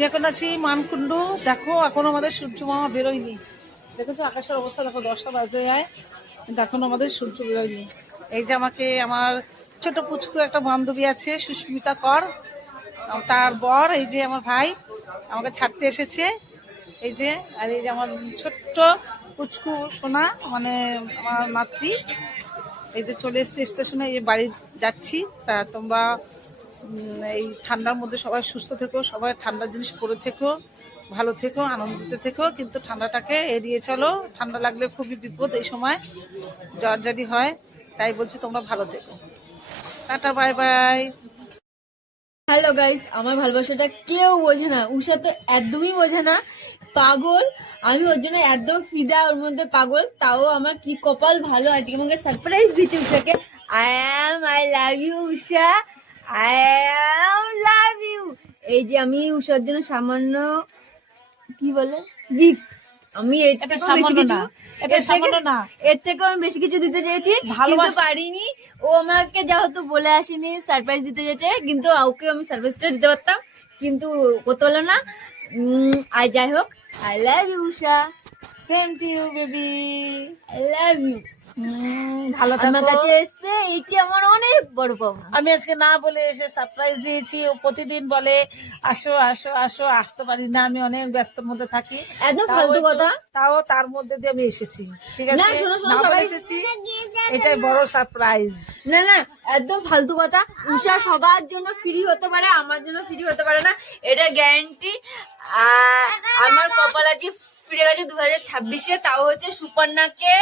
আমি এখন আছি মানকুণ্ডু। দেখো এখন আমাদের সূর্য মামা বেরোয়নি। দেখেছো আকাশের অবস্থা, দেখো 10টা বাজে যায় কিন্তু এখন আমাদের সূর্য বেরোয়নি। এই যে আমাকে আমার ছোট পুচকু একটা বান্ধবী আছে সুস্মিতা কর, তার বর এই যে আমার ভাই আমাকে ছাড়তে এসেছে। এই যে আর এই যে আমার ছোট্ট পুচকু সোনা, মানে আমার নাতি, এই যে চলে এসছে স্টেশনে, এই বাড়ি যাচ্ছি। তা তোমরা এই ঠান্ডার মধ্যে সবাই সুস্থ থেকো, সবাই ঠান্ডার জিনিস পরে থেকো, ভালো থেকো, আনন্দিত থেকো, কিন্তু ঠান্ডাটাকে এড়িয়ে চলো। ঠান্ডা লাগলে খুবই বিপদ, এই সময় জ্বর জারি হয়। তাই বলছি তোমরা ভালো থেকো। Tata, bye bye. Hello guys, আমার ভালোবাসাটা কেউ বোঝে না, উষা তো একদমই বোঝে না, পাগল। আমি ওর জন্য একদম ফিদা, ওর মধ্যে পাগল। তাও আমার কি কপাল ভালো, আজকে আমাকে সারপ্রাইজ দিচ্ছে উষাকে। I love you Usha, I love you. এই যে আমি উষার জন্য সামান্য কি বলে গিফট, আমি এর থেকেও আমি বেশি কিছু দিতে চেয়েছি, কিন্তু পারিনি। ও আমাকে যেহেতু বলে আসেনি সারপ্রাইজ দিতে চেয়েছে, কিন্তু ওকে আমি সারপ্রাইজটা দিতে পারতাম, কিন্তু করতে পারলাম না। আর যাই হোক, I love you Usha. Same to you baby. I love you. ভালো থাকো। আমার কাছে এসছে, এইটি আমার অনেক বড় পাওনা। আমি আজকে না বলে এসে সারপ্রাইজ দিয়েছি। ও প্রতিদিন বলে আসো আসো আসো, আসতে পারি না, আমি অনেক ব্যস্তর মধ্যে থাকি। একদম ফালতু কথা। তাও তার মধ্যে দিয়ে আমি এসেছি, ঠিক না, আছে? শোনো শোনো না বলে সবাই, এসেছি, এটাই বড় সারপ্রাইজ। না না, একদম ফালতু কথা। উষা সবার জন্য ফ্রি হতে পারে, আমার জন্য ফ্রি হতে পারে না, এটা গ্যারান্টি। আমার কপাল আজ ফিরে গেছে 2026-এ, তাও হচ্ছে সুপর্ণাকে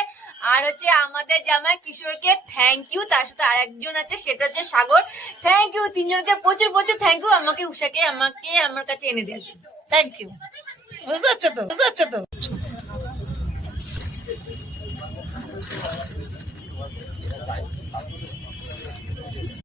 আর হচ্ছে আমাদের জামাই কিশোরকে থ্যাংক ইউ। তার সাথে আরেকজন আছে, সেটা হচ্ছে সাগর। থ্যাংক ইউ তিনজনকে, প্রচুর প্রচুর থ্যাংক ইউ আমাকে উষাকে আমার কাছে এনে দেওয়ার জন্য। Thank you. বুঝতে পারছো তো, বুঝতে পারছো তো।